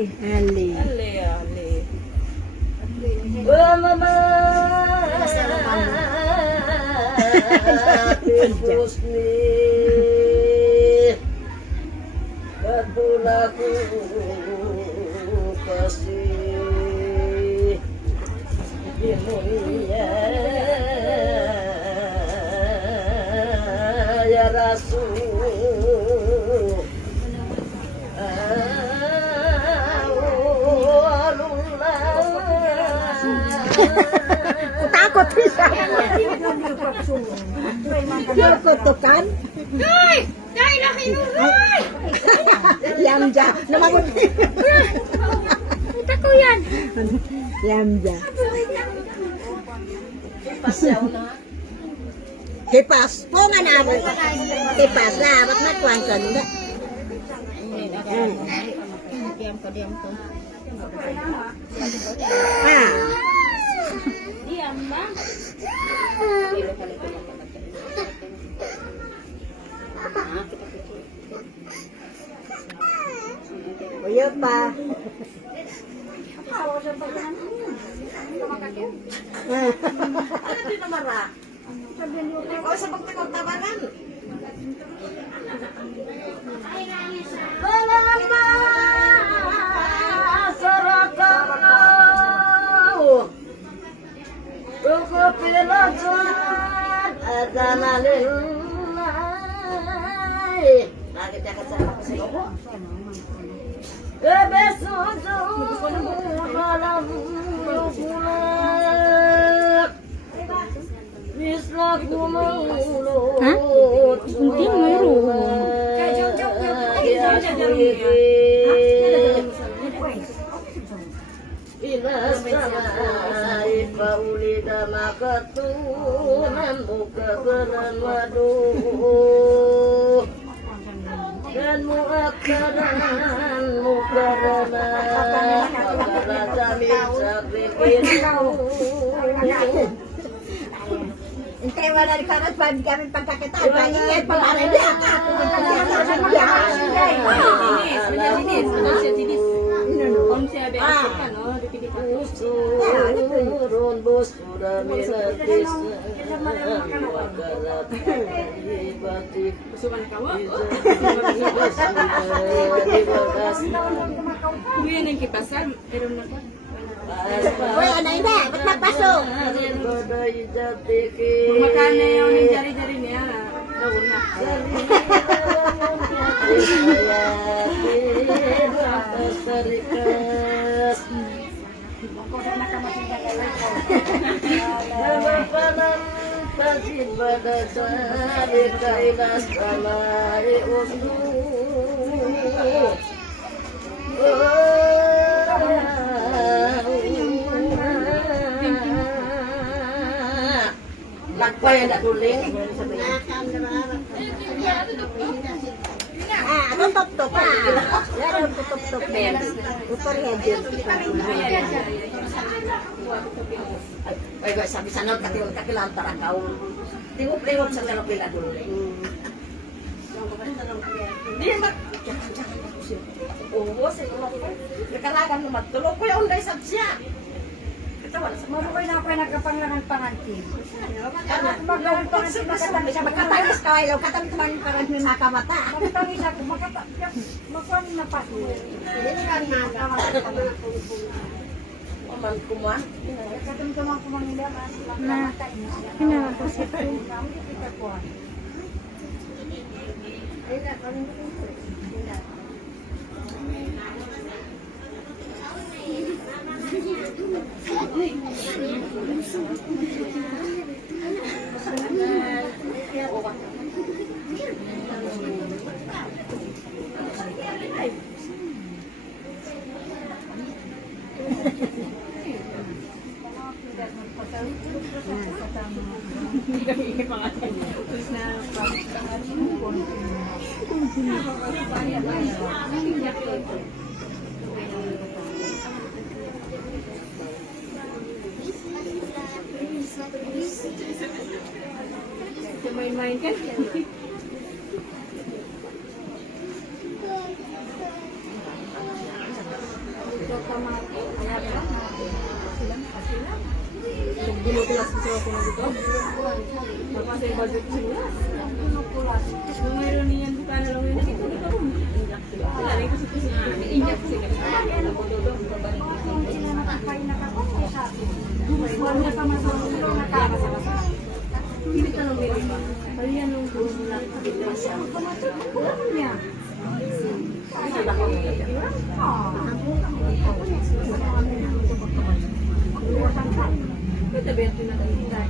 Ali. Mama Husni Katulaku kasih Dimulia Ya Rasul Takut bisa. Takut tuh kan? Yamja, nama gue. Takut yan. Yamja. Kipas, po nga na ako. Kipas lah, ba't nagkwansan na? Diam ko. Ah. Diam ba? Kuya pa. Hindi na mara. Ikaw sa pagtagtabanan. Palama sarakau Rukupilajan adana lillahi Lagi dia kacau ke sini Kebesujud dalam lubulak Mislaku maulut Penting meru. Inas samai faulida makatunan mukabaran waduh dan muakaran mukarana mukarana min Entah mana di kanan pagi kami pakai kita pagi ya pengaruh dia. Turun bos sudah milatis Kuya nang kipasan, meron na. Woi anak ini, betul pasuk. Makanya yung jari-jari niya, daun na. Lakpa yang tak tuling. Tutup ah. Ya tutup. Ukur aja. Ay, guys, sabi sana kakilantar kau. Tingop sa kanong pila tuling. Hindi mak. Oh, sa ko. Nakalagan naman tulog ko yung dai sabsiya. Mabukoy na ako nagkapanglangan pangantin. Magawin pangantin makatamis siya. Makatamis ka ilaw. Katamis pangantin may makamata. Makatamis ako. Magkuhan na pa. Hindi nga makamata. Maman kuman. Katamis kumang nila. Na, pinapasip ko. Main-main kan? Binutulas kasi ako na dito. Tapos yung budget sila. Kung mayroon niyan, buka na lang yun. Ito, ito. Wala rin kasi kasi injak kasi kasi. Hindi ka nang meron ba? Kaya nung gusto lang. Ito ba yung pinag-iingat?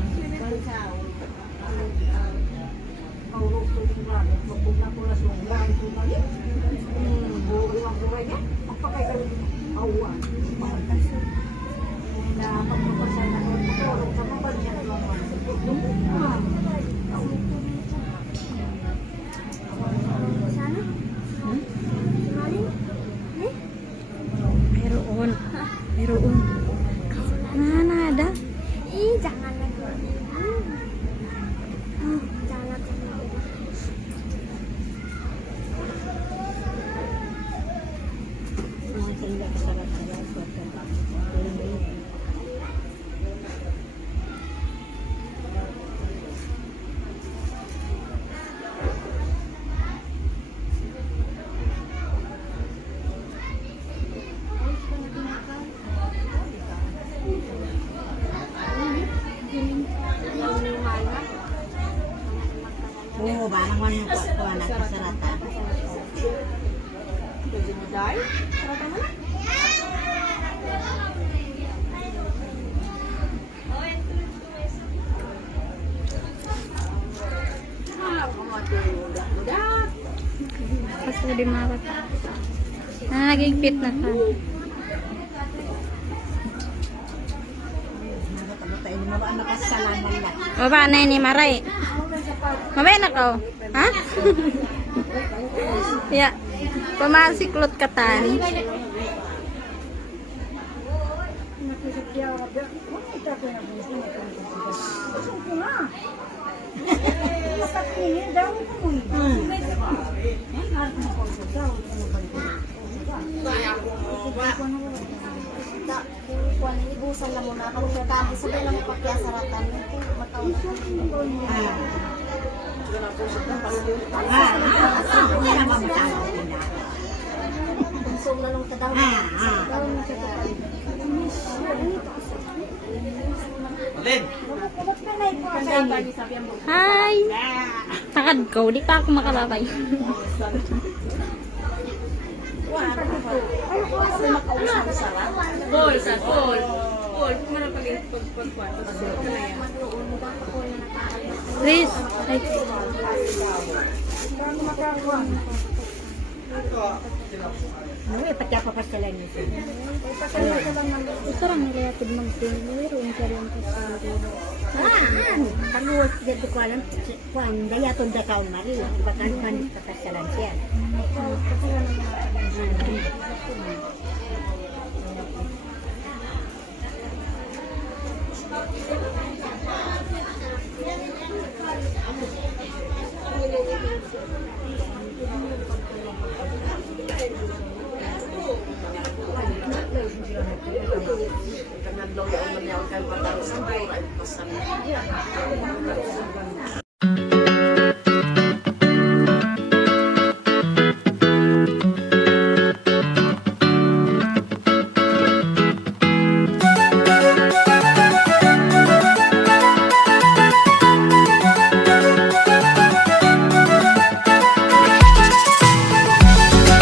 Meron. Meron. Mana ada? Ih, jangan lagi. Jangan lagi. Oo, ba naman yung kuha na sarata. Pwede mo dahil? Sarata na lang. Kasi di marat. Nagigpit na ka. Tayo mo ba makasalanan lang. Baba na ni Maray. Mamaya na ka. Ha? Ya. Pamasiklot ka tan. Kuan ibusan lang muna ako sa kami sabi lang pagkasaratan nito mataon. Konsum na nung tadaw. Hi. Takad ko, di pa ako makalakay. Paul, sa Paul. Paul, kung meron pag-pagpagpag. Please. Ay. Ano pati apa pasalan nito? Gusto lang nagayatid mag-dinero. Yung karoon ko sa Ano dito ko alam kuan daya tong da kaon mari bakan pan pasalan siya. Kanang loyo ang manyaw kay patang sa buhay.